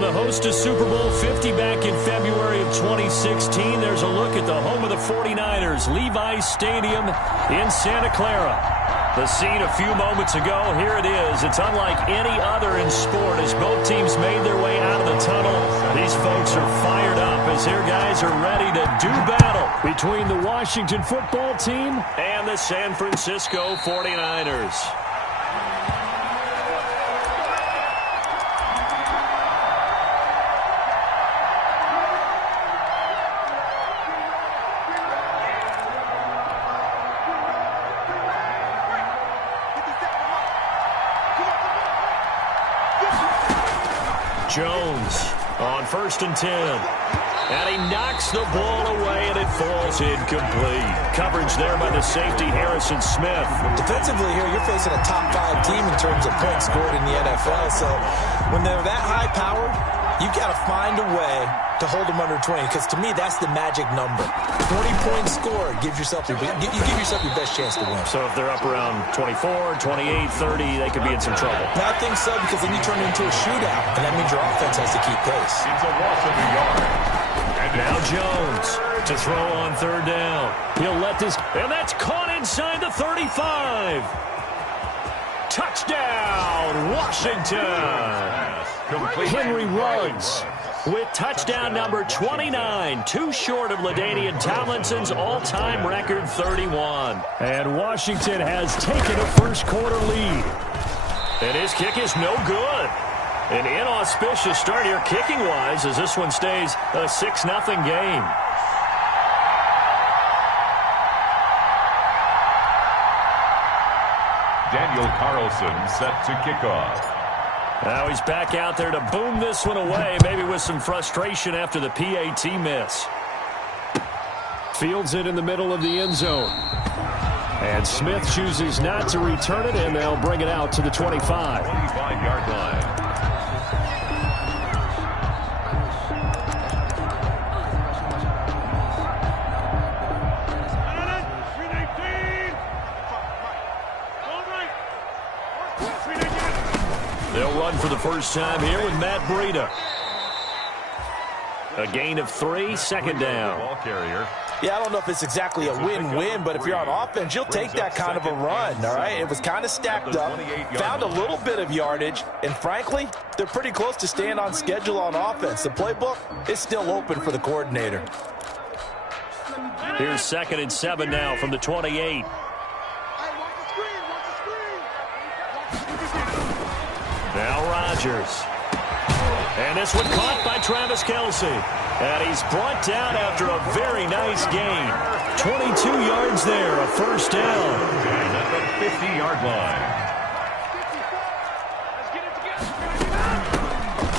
From the host to Super Bowl 50 back in February of 2016, there's a look at the home of the 49ers, Levi's Stadium in Santa Clara. The scene a few moments ago, here it is. It's unlike any other in sport as both teams made their way out of the tunnel. These folks are fired up as their guys are ready to do battle between the Washington football team and the San Francisco 49ers. Jones on 1st and 10. And he knocks the ball away, and it falls incomplete. Coverage there by the safety, Harrison Smith. Defensively here, you're facing a top-5 team in terms of points scored in the NFL. So when they're that high-powered, you've got to find a way to hold them under 20, because to me, that's the magic number. 20 points scored, you give yourself your best chance to win. So if they're up around 24, 28, 30, they could be in some trouble. I think so, because then you turn it into a shootout, and that means your offense has to keep pace. It's a loss of a yard. And now Jones to throw on 3rd down. He'll let this, and that's caught inside the 35. Touchdown, Washington. Henry Ruggs with touchdown number 29, too short of LaDainian Tomlinson's all-time record 31. And Washington has taken a first-quarter lead. And his kick is no good. An inauspicious start here kicking-wise as this one stays a 6-0 game. Daniel Carlson set to kick off. Now he's back out there to boom this one away, maybe with some frustration after the PAT miss. Fields it in the middle of the end zone. And Smith chooses not to return it, and they'll bring it out to the 25. 25-yard line. They'll run for the first time here with Matt Breida. A gain of 3, 2nd down. Ball carrier. Yeah, I don't know if it's exactly a win-win, but if you're on offense, you'll take that kind of a run, all right? It was kind of stacked up, found a little bit of yardage, and frankly, they're pretty close to staying on schedule on offense. The playbook is still open for the coordinator. Here's 2nd and 7 now from the 28. Now Rodgers. And this one caught by Travis Kelce. And he's brought down after a very nice gain. 22 yards there, a first down. And at the 50-yard line.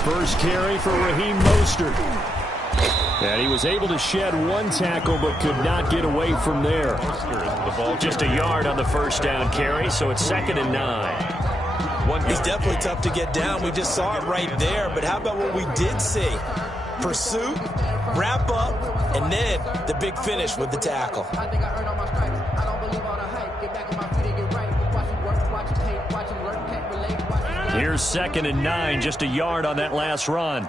First carry for Raheem Mostert. And he was able to shed 1 tackle but could not get away from there. Just a yard on the first down carry, so it's 2nd and 9. He's definitely tough to get down. We just saw it right there. But how about what we did see? Pursuit, wrap up, and then the big finish with the tackle. Here's 2nd and 9, just a yard on that last run.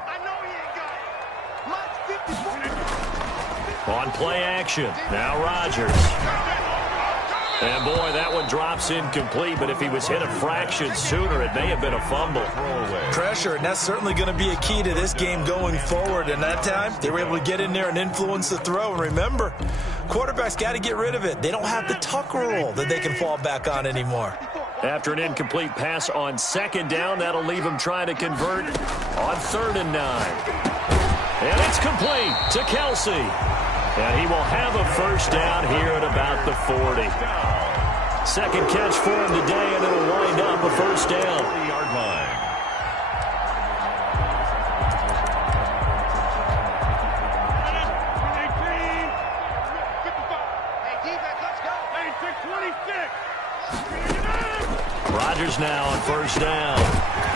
On play action, now Rodgers. And boy, that one drops incomplete, but if he was hit a fraction sooner, it may have been a fumble. Pressure, and that's certainly going to be a key to this game going forward. And that time, they were able to get in there and influence the throw. And remember, quarterbacks got to get rid of it. They don't have the tuck rule that they can fall back on anymore. After an incomplete pass on 2nd down, that'll leave him trying to convert on 3rd and 9. And it's complete to Kelce. And he will have a first down here at about the 40. Second catch for him today, and it'll wind up a first down. 40-yard line. Rodgers now on first down.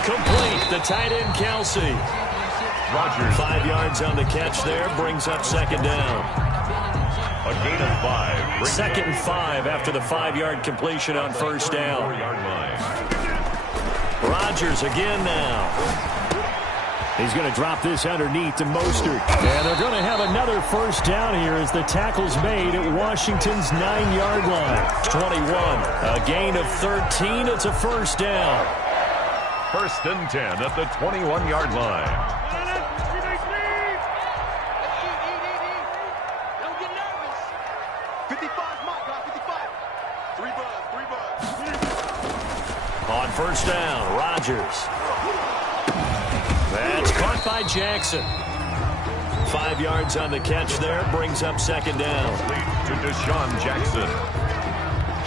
Complete, the tight end Kelce. Rodgers. 5 yards on the catch there, brings up 2nd down. A gain of 5. 2nd and 5 after the 5-yard completion on first down. 4-yard line. Rodgers again now. He's going to drop this underneath to Mostert. And they're going to have another first down here as the tackle's made at Washington's 9-yard line. 21. A gain of 13. It's a first down. First and 10 at the 21-yard line. On first down, Rodgers. That's caught by Jackson. 5 yards on the catch there, brings up second down. To Deshaun Jackson.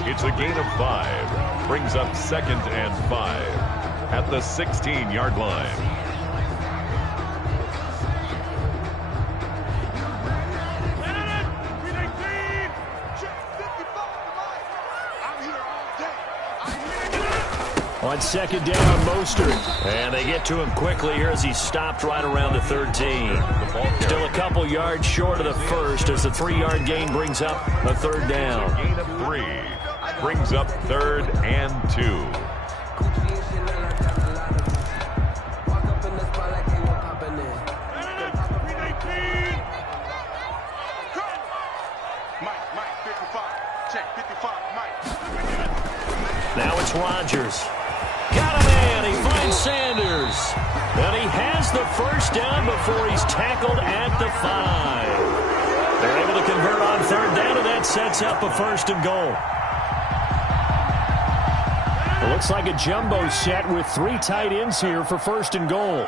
It's a gain of 5. Brings up second and 5 at the 16-yard line. On second down, Mostert. And they get to him quickly here as he stopped right around the 13. Still a couple yards short of the first as the 3-yard gain brings up a third down. Gain of 3 brings up third and 2. Now it's Rodgers. Got a man. He finds Sanders. And he has the first down before he's tackled at the 5. They're able to convert on third down, and that sets up a first and goal. It looks like a jumbo set with 3 tight ends here for first and goal.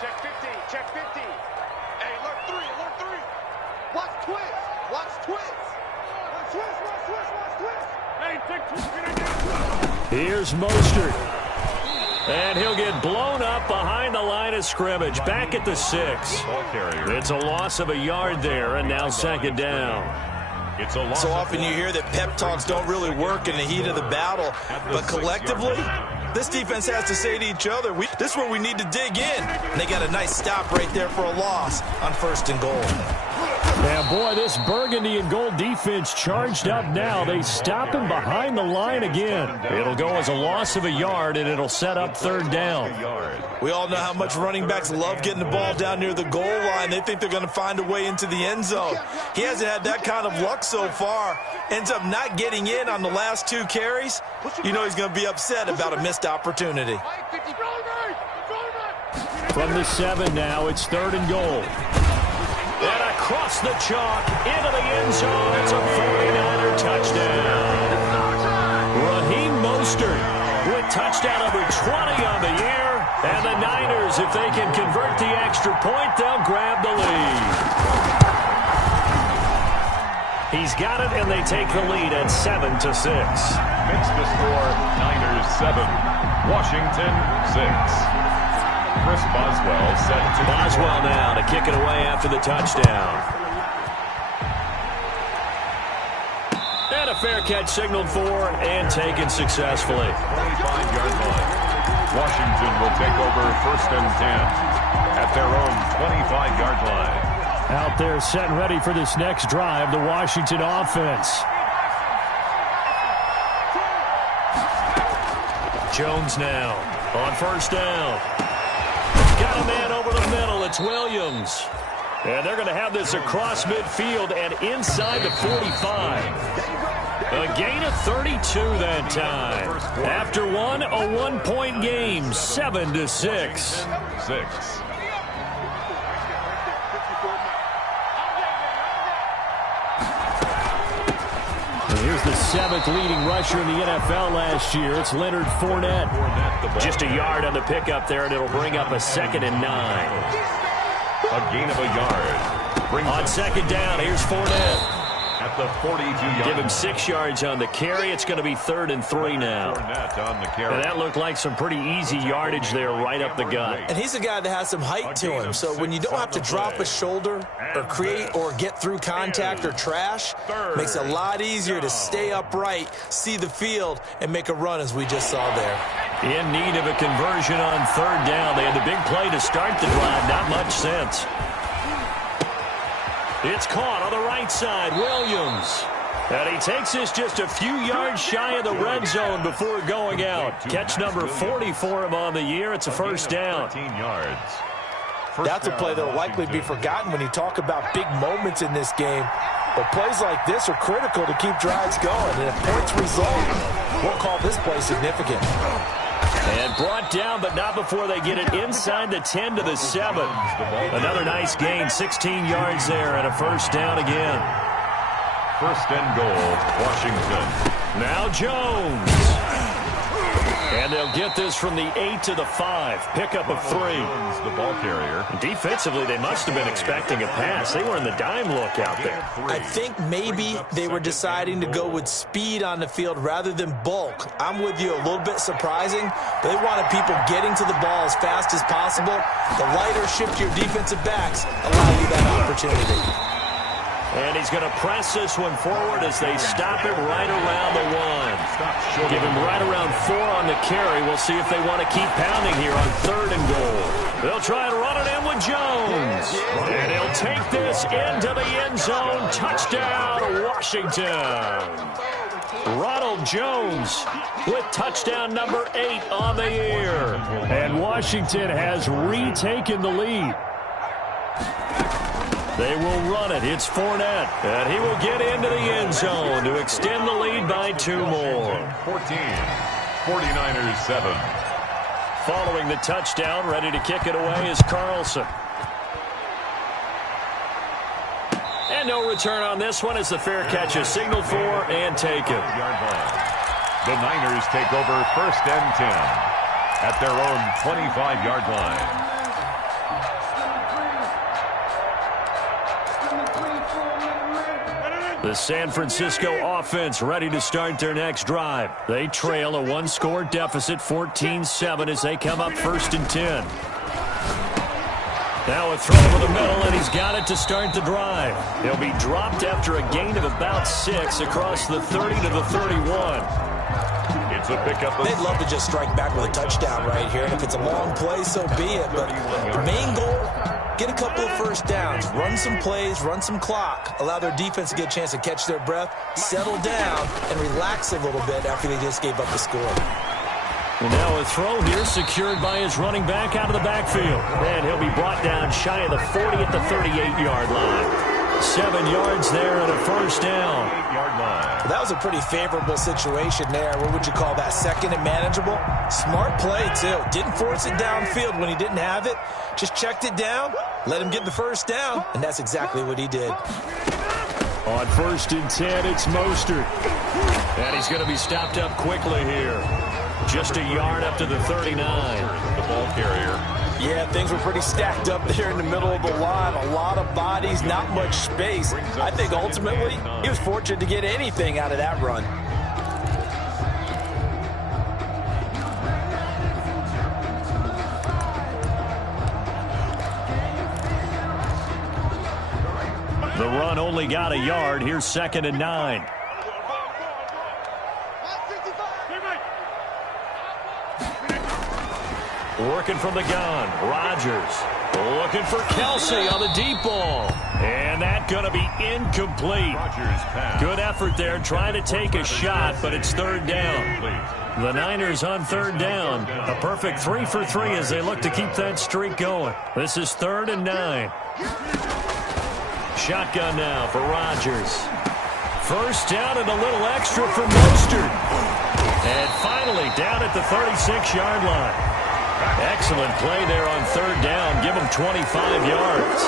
Check 50. Check 50. Hey, alert 3. Alert 3. Watch twist. Watch twist. Watch twist. Watch twist. Watch twist. Hey, take twist. Here's Mostert. And he'll get blown up behind the line of scrimmage. Back at the 6. It's a loss of a yard there, and now second down. So often you hear that pep talks don't really work in the heat of the battle, but collectively, this defense has to say to each other, this is where we need to dig in. And they got a nice stop right there for a loss on first and goal. Yeah, boy, this burgundy and gold defense charged up now. They stop him behind the line again. It'll go as a loss of a yard, and it'll set up third down. We all know how much running backs love getting the ball down near the goal line. They think they're going to find a way into the end zone. He hasn't had that kind of luck so far. Ends up not getting in on the last 2 carries. You know he's going to be upset about a missed opportunity. From the 7 now, it's third and goal. And across the chalk, into the end zone. It's a 49er touchdown. Raheem Mostert with touchdown number 20 on the year. And the Niners, if they can convert the extra point, they'll grab the lead. He's got it, and they take the lead at 7-6. Makes the score Niners 7, Washington 6. Chris Boswell set to Boswell now to kick it away after the touchdown. And a fair catch signaled for and taken successfully. 25-yard line. Washington will take over first and 10 at their own 25-yard line. Out there set and ready for this next drive, the Washington offense. Jones now on first down. Got a man over the middle. It's Williams. And they're going to have this across midfield and inside the 45. A gain of 32 that time. After one, a 1-point game, 7-6. 6. Here's the 7th leading rusher in the NFL last year. It's Leonard Fournette. Just a yard on the pickup there, and it'll bring up a 2nd and 9. A gain of a yard. On second down, here's Fournette. At the 42-yard. Give him 6 yards on the carry. It's going to be 3rd and 3 now. On the carry. And that looked like some pretty easy yardage there right up the gut. And he's a guy that has some height to him. So when you don't have to drop a shoulder or create or get through contact or trash, makes it a lot easier to stay upright, see the field, and make a run as we just saw there. In need of a conversion on third down. They had the big play to start the drive. Not much sense. It's caught on the right side. Williams. And he takes this just a few yards shy of the red zone before going out. Catch number 40 for him on the year. It's a first down. 13 yards. That's a play that will likely be forgotten when you talk about big moments in this game. But plays like this are critical to keep drives going. And if points result, we'll call this play significant. And brought down, but not before they get it inside the 10 to the 7. Another nice gain, 16 yards there, and a first down again. First and goal, Washington. Now Jones. And they'll get this from the 8 to the 5. Pickup of 3. The ball carrier. Defensively, they must have been expecting a pass. They were in the dime look out there. I think maybe they were deciding to go with speed on the field rather than bulk. I'm with you, a little bit surprising. They wanted people getting to the ball as fast as possible. The lighter shift your defensive backs allow you that opportunity. And he's going to press this one forward as they stop him right around the 1. Give him right around 4 on the carry. We'll see if they want to keep pounding here on 3rd and goal. They'll try and run it in with Jones. And he'll take this into the end zone. Touchdown, Washington. Ronald Jones with touchdown number 8 on the year. And Washington has retaken the lead. They will run it. It's Fournette. And he will get into the end zone to extend the lead by 2 more. 14. 49ers 7. Following the touchdown, ready to kick it away is Carlson. And no return on this one as the fair catch is signaled for and taken. The Niners take over 1st and 10 at their own 25-yard line. The San Francisco offense ready to start their next drive. They trail a 1-score deficit, 14-7, as they come up 1st and 10. Now a throw over the middle, and he's got it to start the drive. He'll be dropped after a gain of about 6 across the 30 to the 31. It's a pickup. They'd love to just strike back with a touchdown right here. And if it's a long play, so be it. But the main goal, get a couple of first downs, run some plays, run some clock, allow their defense to get a chance to catch their breath, settle down, and relax a little bit after they just gave up the score. And now a throw here secured by his running back out of the backfield. And he'll be brought down shy of the 40 at the 38-yard line. 7 yards there and a first down. 8-yard line. Well, that was a pretty favorable situation there. What would you call that? Second and manageable? Smart play, too. Didn't force it downfield when he didn't have it. Just checked it down, let him get the first down, and that's exactly what he did. On 1st and 10, it's Mostert. And he's going to be stopped up quickly here. Just a yard up to the 39. The ball carrier. Yeah, things were pretty stacked up there in the middle of the line. A lot of bodies, not much space. I think ultimately he was fortunate to get anything out of that run. The run only got a yard. Here's 2nd and 9. Working from the gun, Rodgers looking for Kelsey on the deep ball. And that going to be incomplete. Good effort there, trying to take a shot, but it's 3rd down. The Niners on 3rd down. A perfect 3 for 3 as they look to keep that streak going. This is 3rd and 9. Shotgun now for Rodgers. First down and a little extra for Mostert. And finally down at the 36-yard line. Excellent play there on 3rd down. Give him 25 yards.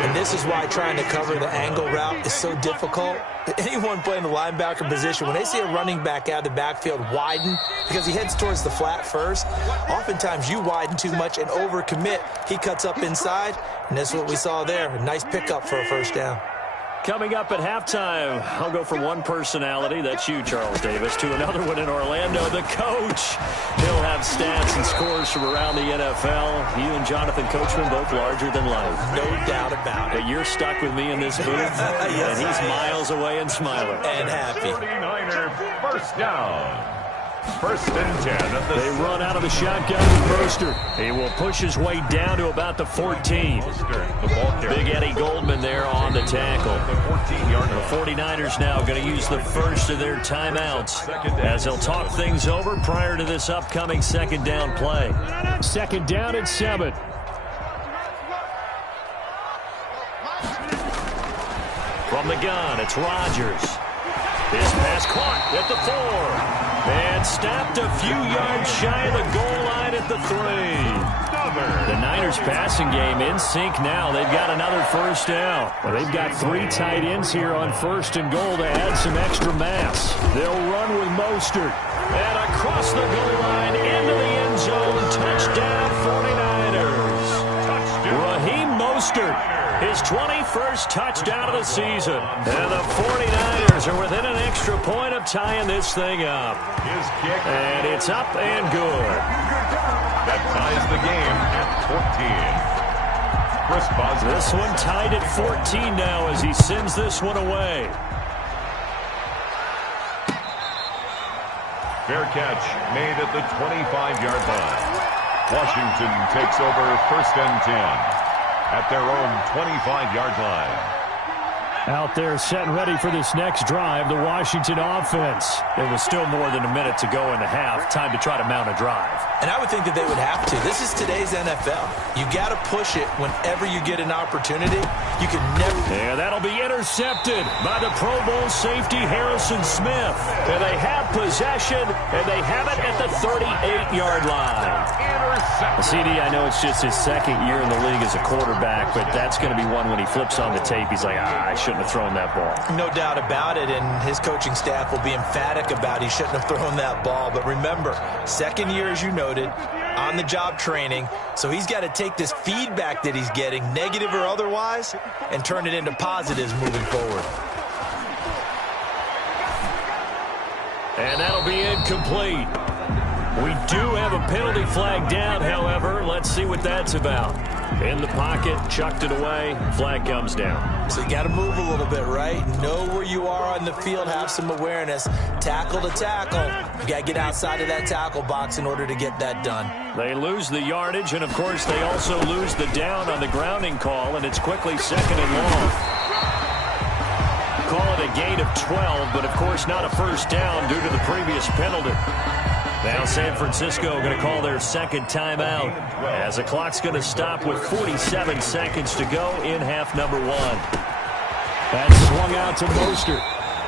And this is why trying to cover the angle route is so difficult. Anyone playing the linebacker position, when they see a running back out of the backfield widen because he heads towards the flat first, oftentimes you widen too much and overcommit. He cuts up inside, and that's what we saw there. A nice pickup for a first down. Coming up at halftime, I'll go from one personality, that's you, Charles Davis, to another one in Orlando, the coach. He'll have stats and scores from around the NFL. You and Jonathan Coachman both larger than life. No doubt about it. But you're stuck with me in this booth, yes, and he's miles away and smiling. And happy. 49er first down. First and 10 at the They run out of the shotgun with Mostert. He will push his way down to about the 14. The ball carrier. Big Eddie Goldman there on the tackle. The 14-yard line. The 49ers now going to use the first of their timeouts as they'll talk things over prior to this upcoming second down play. Second down and 7. From the gun, it's Rodgers. His pass caught at the 4. And stopped a few yards shy of the goal line at the 3. The Niners passing game in sync now. They've got another first down. Well, they've got 3 tight ends here on first and goal to add some extra mass. They'll run with Mostert. And across the goal line into the end zone. Touchdown 49ers. Raheem Mostert. His 21st touchdown of the season. And the 49ers are within an extra point of tying this thing up. His kick. And it's up and good. That ties the game at 14. Chris Boswell. This one tied at 14 now as he sends this one away. Fair catch made at the 25-yard line. Washington takes over first and 10 at their own 25-yard line. Out there set and ready for this next drive, the Washington offense. There was still more than a minute to go in the half. Time to try to mount a drive. And I would think that they would have to. This is today's NFL. You got to push it whenever you get an opportunity. You can never... Yeah, that'll be intercepted by the Pro Bowl safety Harrison Smith. And they have possession, and they have it at the 38-yard line. CD, I know it's just his second year in the league as a quarterback, but that's going to be one when he flips on the tape. He's like, I shouldn't have thrown that ball. No doubt about it, and his coaching staff will be emphatic about he shouldn't have thrown that ball. But remember, second year, as you noted, on-the-job training, so he's got to take this feedback that he's getting, negative or otherwise, and turn it into positives moving forward. And that'll be incomplete. We do have a penalty flag down, however. Let's see what that's about. In the pocket, chucked it away, flag comes down. So you got to move a little bit, right? Know where you are on the field, have some awareness. Tackle to tackle. You got to get outside of that tackle box in order to get that done. They lose the yardage, and, of course, they also lose the down on the grounding call, and it's quickly second and long. Call it a gain of 12, but, of course, not a first down due to the previous penalty. Now San Francisco going to call their second timeout as the clock's going to stop with 47 seconds to go in half number 1. That's swung out to Mostert.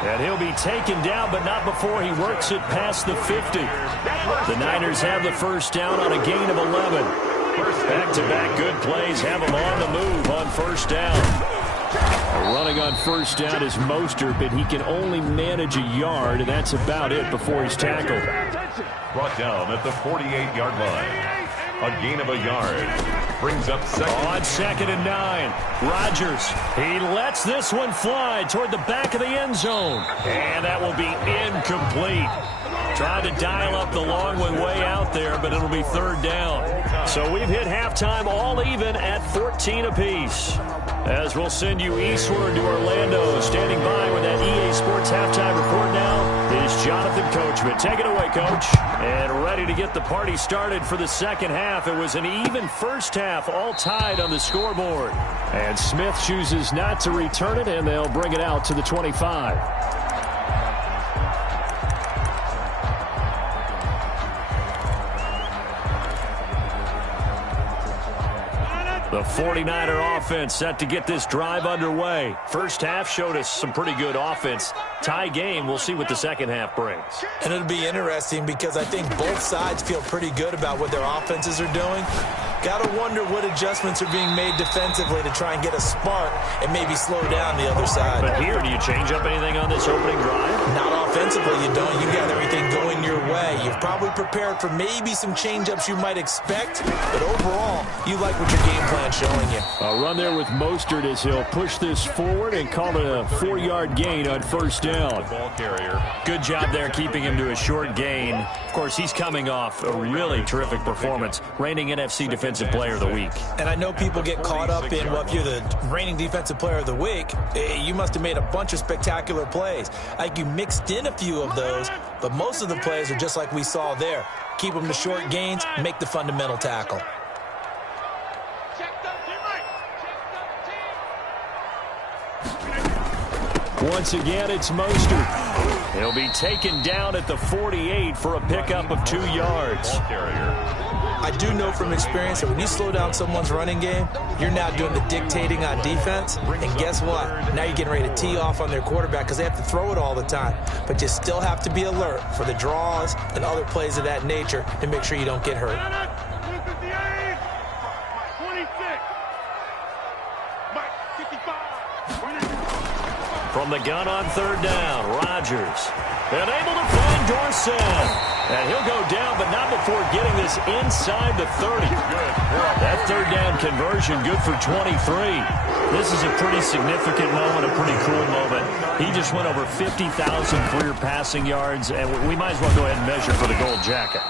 And he'll be taken down, but not before he works it past the 50. The Niners have the first down on a gain of 11. Back-to-back good plays have them on the move on first down. Running on first down is Mostert, but he can only manage a yard, and that's about it before he's tackled. Brought down at the 48-yard line. A gain of a yard. Brings up second. On second and 9. Rodgers, he lets this one fly toward the back of the end zone. And that will be incomplete. Trying to dial up the long one way out there, but it'll be third down. So we've hit halftime all even at 14 apiece. As we'll send you eastward to Orlando. Standing by with that EA Sports halftime report now is Jonathan Coachman. Take it away, Coach. And ready to get the party started for the second half. It was an even first half, all tied on the scoreboard. And Smith chooses not to return it, and they'll bring it out to the 25. The 49er offense set to get this drive underway. First half showed us some pretty good offense. Tie game, we'll see what the second half brings. And it'll be interesting because I think both sides feel pretty good about what their offenses are doing. Got to wonder what adjustments are being made defensively to try and get a spark and maybe slow down the other side. But here, do you change up anything on this opening drive? Not offensively, you don't. You got everything going your way. You've probably prepared for maybe some change-ups you might expect, but overall, you like what your game plan's showing you. A run there with Mostert as he'll push this forward and call it a 4-yard gain on first down. Ball carrier. Good job there keeping him to a short gain. Of course, he's coming off a really terrific performance, reigning NFC Defensive Player of the Week. And I know people get caught up in, well, if you're the reigning Defensive Player of the Week, you must have made a bunch of spectacular plays. Like you mixed in a few of those, But most of the plays are just like we saw there. Keep them to short gains, make the fundamental tackle. Once again, it's Mostert. He'll be taken down at the 48 for a pickup of 2 yards. I do know from experience that when you slow down someone's running game, you're now doing the dictating on defense. And guess what? Now you're getting ready to tee off on their quarterback because they have to throw it all the time. But you still have to be alert for the draws and other plays of that nature to make sure you don't get hurt. From the gun on 3rd down, Rodgers. And able to find Dorsett. And he'll go down, but not before getting this inside the 30. That 3rd down conversion, good for 23. This is a pretty significant moment, a pretty cool moment. He just went over 50,000 career passing yards, and we might as well go ahead and measure for the gold jacket.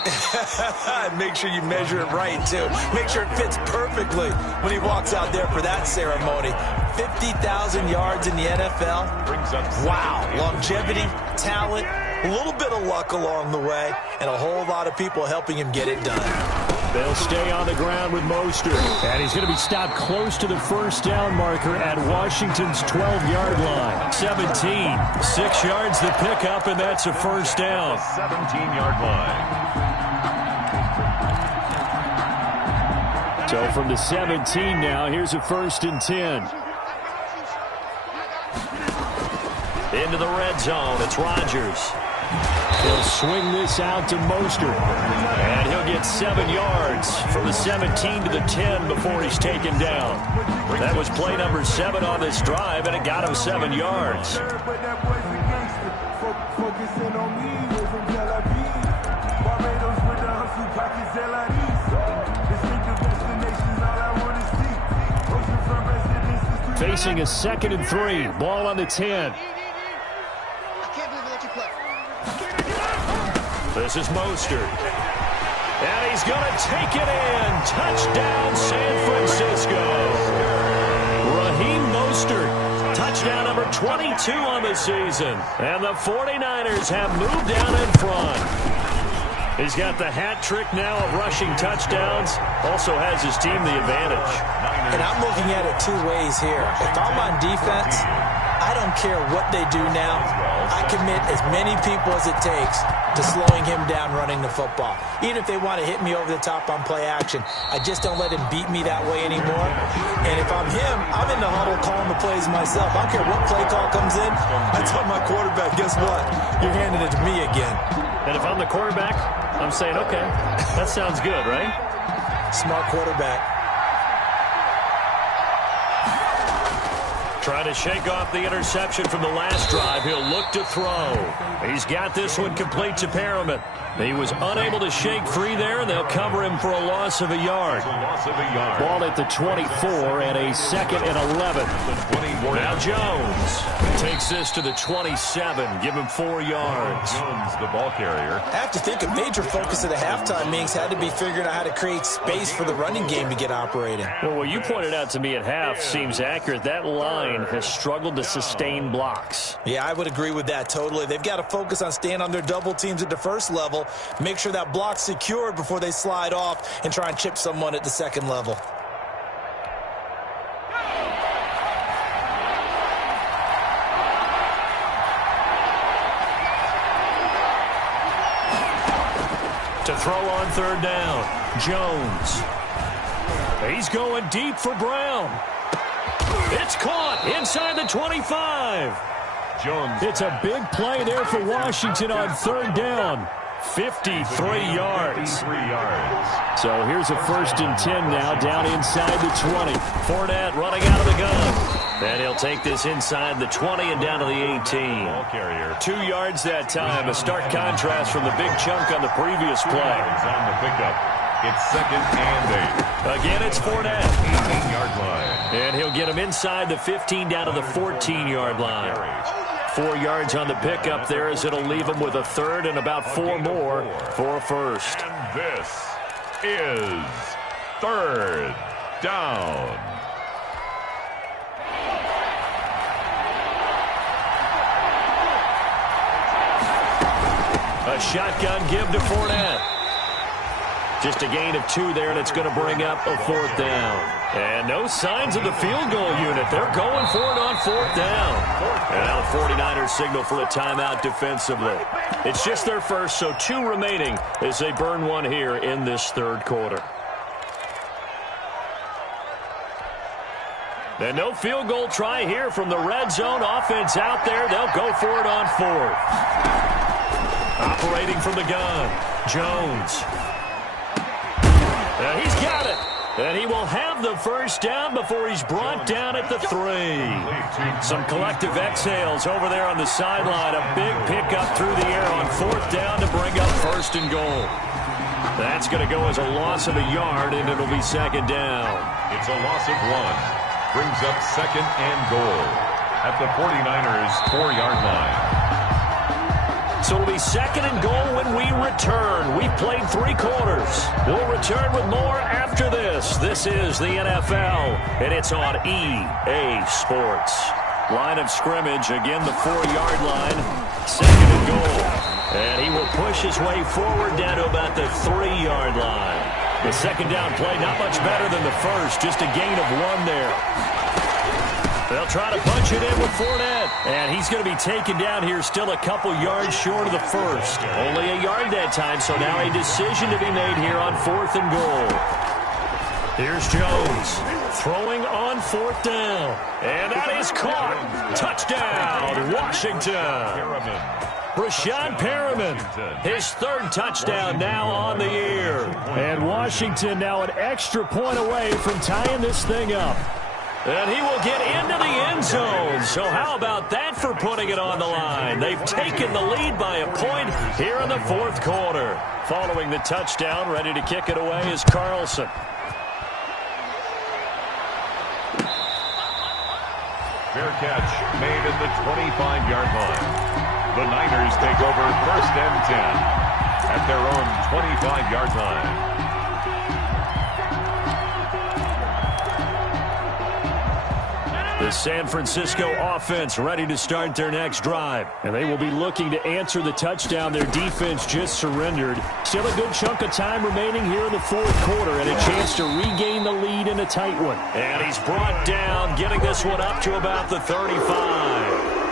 Make sure you measure it right, too. Make sure it fits perfectly when he walks out there for that ceremony. 50,000 yards in the NFL. Wow. Longevity, talent, a little bit of luck along the way, and a whole lot of people helping him get it done. They'll stay on the ground with Mostert, and he's going to be stopped close to the 1st down marker at Washington's 12-yard line. 17, 6 yards the pickup, and that's a 1st down. 17-yard line. So from the 17 now, here's a 1st and 10. Into the red zone, it's Rodgers. He'll swing this out to Mostert. And he'll get 7 yards from the 17 to the 10 before he's taken down. That was play number 7 on this drive, and it got him 7 yards. Facing a 2nd and 3. Ball on the 10. This is Mostert. And he's going to take it in. Touchdown, San Francisco. Raheem Mostert. Touchdown number 22 on the season. And the 49ers have moved down in front. He's got the hat trick now of rushing touchdowns. Also has his team the advantage. And I'm looking at it 2 ways here. If I'm on defense, I don't care what they do now. I commit as many people as it takes to slowing him down running the football. Even if they want to hit me over the top on play action, I just don't let him beat me that way anymore. And if I'm him, I'm in the huddle calling the plays myself. I don't care what play call comes in. I tell my quarterback, guess what? You're handing it to me again. And if I'm the quarterback, I'm saying, okay, that sounds good, right? Smart quarterback. Trying to shake off the interception from the last drive. He'll look to throw. He's got this one complete to Perriman. He was unable to shake free there, and they'll cover him for a loss of a yard. Ball at the 24 and a 2nd and 11. Now Jones takes this to the 27. Give him 4 yards. Jones, the ball carrier. I have to think a major focus of the halftime meetings had to be figuring out how to create space for the running game to get operating. Well, what you pointed out to me at half seems accurate. That line has struggled to sustain blocks. Yeah, I would agree with that totally. They've got to focus on staying on their double teams at the first level, make sure that block's secured before they slide off and try and chip someone at the second level. To throw on 3rd down, Jones. He's going deep for Brown. It's caught inside the 25. Jones. It's a big play there for Washington on 3rd down. 53 yards. 53 yards. So here's a 1st and 10 now down inside the 20. Fournette running out of the gun. And he'll take this inside the 20 and down to the 18. Ball carrier. 2 yards that time. A stark contrast from the big chunk on the previous play. On the pickup. It's 2nd and 8. Again, it's Fournette. 18-yard line. And he'll get him inside the 15 down to the 14-yard line. 4 yards on the pickup there as it'll leave him with a 3rd and about 4 more for a 1st. And this is 3rd down. A shotgun give to Fournette. Just a gain of 2 there, and it's going to bring up a 4th down. And no signs of the field goal unit. They're going for it on 4th down. And now the 49ers signal for a timeout defensively. It's just their first, so 2 remaining as they burn 1 here in this 3rd quarter. And no field goal try here from the red zone. Offense out there. They'll go for it on 4th. Operating from the gun, Jones. And he's got it. And he will have the first down before he's brought down at the 3. Some collective exhales over there on the sideline. A big pickup through the air on 4th down to bring up 1st and goal. That's going to go as a loss of a yard, and it'll be 2nd down. It's a loss of 1. Brings up 2nd and goal at the 49ers 4-yard line. So it'll be 2nd and goal when we return. We've played 3 quarters. We'll return with more after this. This is the NFL, and it's on EA Sports. Line of scrimmage, again the 4-yard line. 2nd and goal. And he will push his way forward down to about the 3-yard line. The 2nd down play, not much better than the first, just a gain of 1 there. They'll try to punch it in with Fournette. And he's going to be taken down here still a couple yards short of the first. Only a yard that time, so now a decision to be made here on 4th and goal. Here's Jones throwing on 4th down. And that is caught. Touchdown, Washington. Brashad Perriman, his 3rd touchdown now on the year. And Washington now an extra point away from tying this thing up. And he will get into the end zone. So how about that for putting it on the line? They've taken the lead by a point here in the 4th quarter. Following the touchdown, ready to kick it away is Carlson. Fair catch made at the 25-yard line. The Niners take over 1st and 10 at their own 25-yard line. The San Francisco offense ready to start their next drive. And they will be looking to answer the touchdown their defense just surrendered. Still a good chunk of time remaining here in the 4th quarter and a chance to regain the lead in a tight one. And he's brought down, getting this one up to about the 35.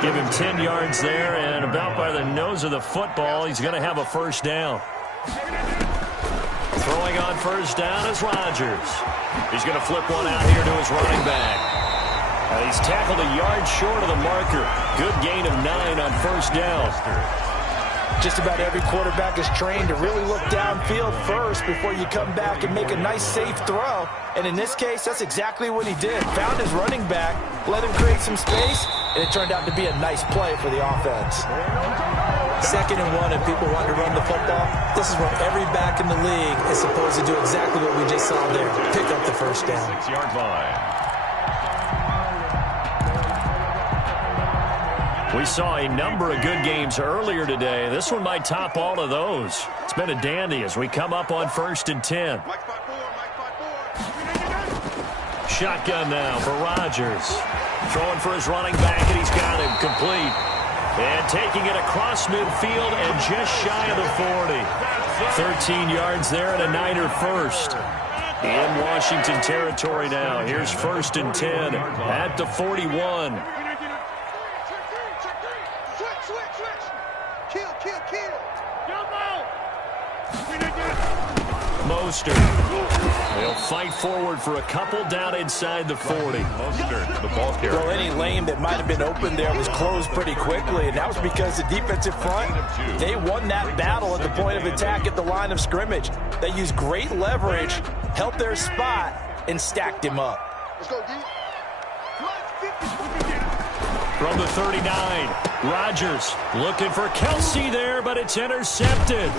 Give him 10 yards there, and about by the nose of the football, he's going to have a 1st down. Throwing on 1st down is Rodgers. He's going to flip one out here to his running back. He's tackled a yard short of the marker. Good gain of 9 on 1st down. Just about every quarterback is trained to really look downfield first before you come back and make a nice, safe throw. And in this case, that's exactly what he did. Found his running back, let him create some space, and it turned out to be a nice play for the offense. 2nd and 1, and people want to run the football. This is where every back in the league is supposed to do exactly what we just saw there. Pick up the 1st down. 6-yard line. We saw a number of good games earlier today. This one might top all of those. It's been a dandy as we come up on 1st and 10. Shotgun now for Rodgers. Throwing for his running back, and he's got him complete. And taking it across midfield and just shy of the 40. 13 yards there and a Niner 1st. In Washington territory now. Here's 1st and 10 at the 41. Mostert. They'll fight forward for a couple down inside the 40. Mostert, the ball carrier. Well, any lane that might have been open there was closed pretty quickly, and that was because the defensive front, they won that battle at the point of attack at the line of scrimmage. They used great leverage, held their spot, and stacked him up. Let's go, D. From the 39, Rodgers looking for Kelsey there, but it's intercepted.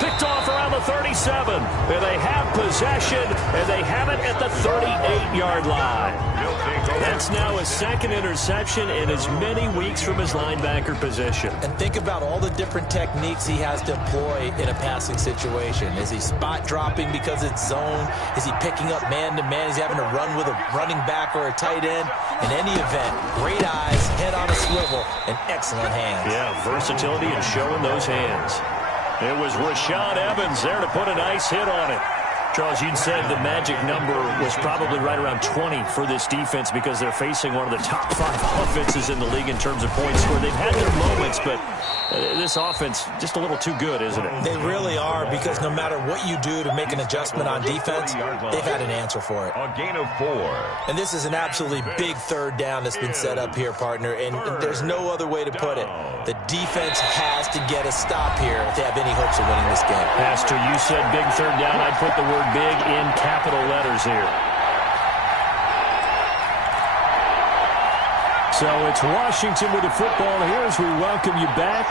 Picked off around around the 37. And they have possession, and they have it at the 38-yard line. That's now his second interception in as many weeks from his linebacker position. And think about all the different techniques he has to employ in a passing situation. Is he spot dropping because it's zone? Is he picking up man-to-man? Is he having to run with a running back or a tight end? In any event, great eyes, head on a swivel, and excellent hands. Yeah, versatility and showing those hands. It was Rashad Evans there to put a nice hit on it. Charles, you'd said the magic number was probably right around 20 for this defense because they're facing one of the top 5 offenses in the league in terms of points scored. They've had their moments, but this offense just a little too good, isn't it? They really are, because no matter what you do to make an adjustment on defense, they've had an answer for it. A gain of 4. And this is an absolutely big third down that's been set up here, partner, and there's no other way to put it. The defense has to get a stop here if they have any hopes of winning this game. Pastor, you said big third down. I'd put the word big in capital letters here. So it's Washington with the football here as we welcome you back.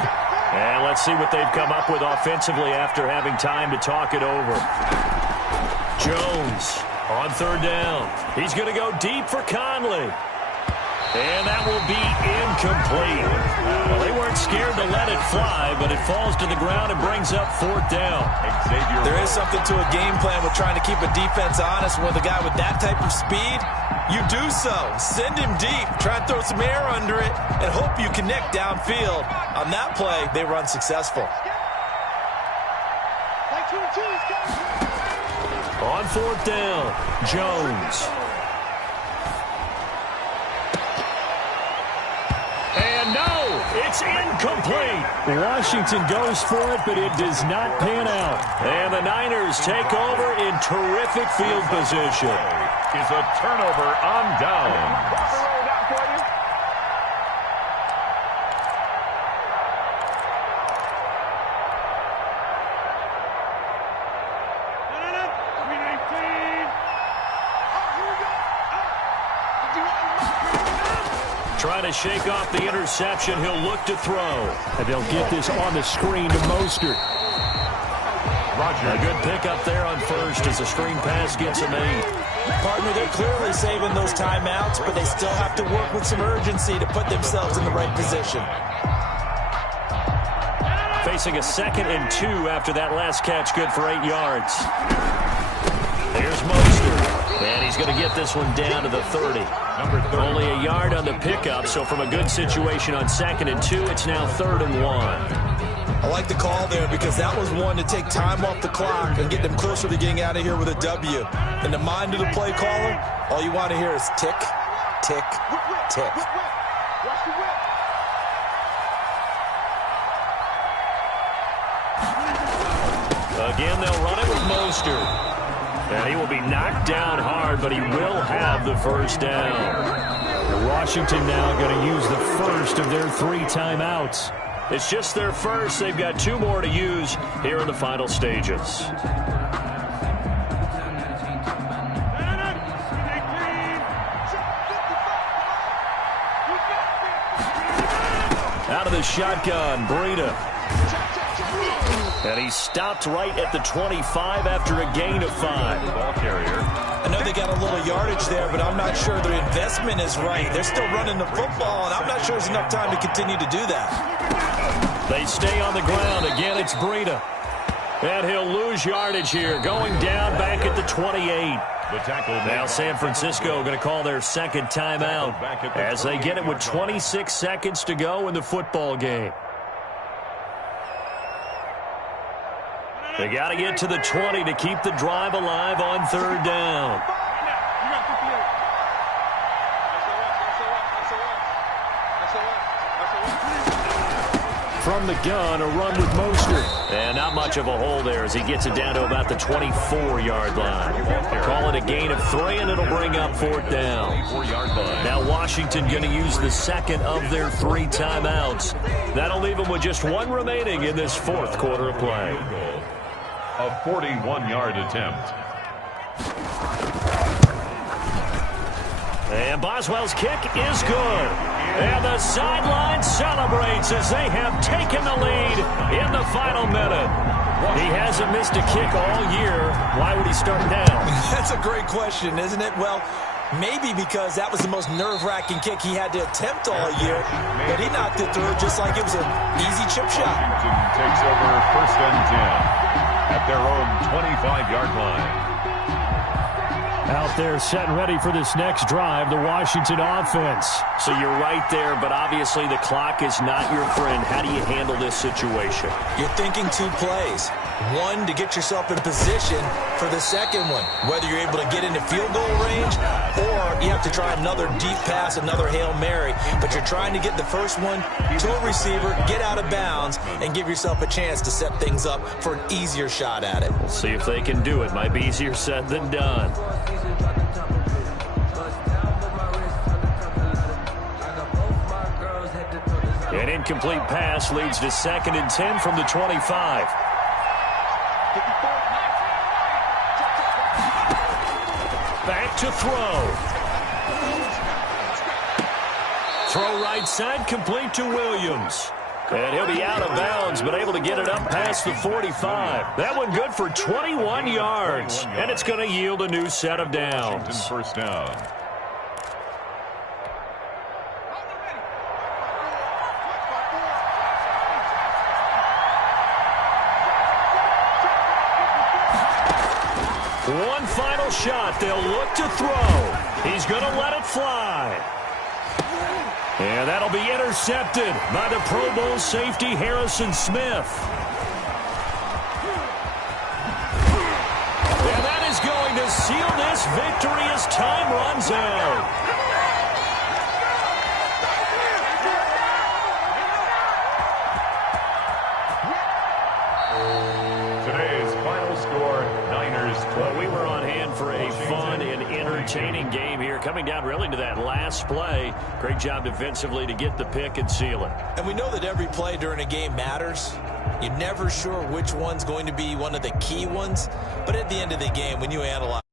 And let's see what they've come up with offensively after having time to talk it over. Jones on third down. He's going to go deep for Conley. And that will be incomplete. Well, they weren't scared to let it fly, but it falls to the ground and brings up fourth down. There is something to a game plan with trying to keep a defense honest with a guy with that type of speed. You do so. Send him deep. Try and throw some air under it and hope you connect downfield. On that play, they run successful. On fourth down, Jones. And no, it's incomplete. Washington goes for it, but it does not pan out. And the Niners take over in terrific field position. Is a turnover on down. Trying to shake off the interception. He'll look to throw. And they'll get this on the screen to Mostert. A good pickup there on first as the screen pass gets a made. Partner, they're clearly saving those timeouts, but they still have to work with some urgency to put themselves in the right position. Facing a 2nd and 2 after that last catch, good for 8 yards. Here's Mostert, and he's going to get this one down to the 30. Only a yard on the pickup, so from a good situation on 2nd and 2, it's now 3rd and 1. I like the call there because that was one to take time off the clock and get them closer to getting out of here with a W. In the mind of the play caller, all you want to hear is tick, tick, tick. Again, they'll run it with Mostert. And he will be knocked down hard, but he will have the first down. And Washington now going to use the first of their 3 timeouts. It's just their first. They've got 2 more to use here in the final stages. Out of the shotgun, Breida. And he stopped right at the 25 after a gain of 5. Ball carrier. I know they got a little yardage there, but I'm not sure their investment is right. They're still running the football, and I'm not sure there's enough time to continue to do that. They stay on the ground. Again, it's Breida. And he'll lose yardage here, going down back at the 28. The tackle. Now San Francisco going to call their 2nd timeout as they get it with 26 seconds to go in the football game. They got to get to the 20 to keep the drive alive on 3rd down. From the gun, a run with Mostert. And not much of a hole there as he gets it down to about the 24-yard line. Call it a gain of 3, and it'll bring up 4th down. Now Washington going to use the 2nd of their 3 timeouts. That'll leave them with just 1 remaining in this 4th quarter of play. A 41-yard attempt. And Boswell's kick is good. And the sideline celebrates as they have taken the lead in the final minute. He hasn't missed a kick all year. Why would he start now? That's a great question, isn't it? Well, maybe because that was the most nerve-wracking kick he had to attempt all year, but he knocked it through just like it was an easy chip shot. Washington takes over 1st and 10 at their own 25-yard line. Out there set and ready for this next drive, the Washington offense. So you're right there, but obviously the clock is not your friend. How do you handle this situation? You're thinking 2 plays. One, to get yourself in position for the second one, whether you're able to get into field goal range or you have to try another deep pass, another Hail Mary. But you're trying to get the first one to a receiver, get out of bounds, and give yourself a chance to set things up for an easier shot at it. We'll see if they can do it. Might be easier said than done. An incomplete pass leads to 2nd and 10 from the 25. Back to throw. Throw right side, complete to Williams. And he'll be out of bounds, but able to get it up past the 45. That one good for 21 yards. And it's going to yield a new set of downs. First down. One final shot. They'll look to throw. He's going to let it fly. And that'll be intercepted by the Pro Bowl safety Harrison Smith. And that is going to seal this victory as time runs out. Today's final score, Niners 20. Well, we were on hand for a fun and entertaining game here. Coming down really to that last play. Great job defensively to get the pick and seal it. And we know that every play during a game matters. You're never sure which one's going to be one of the key ones. But at the end of the game, when you analyze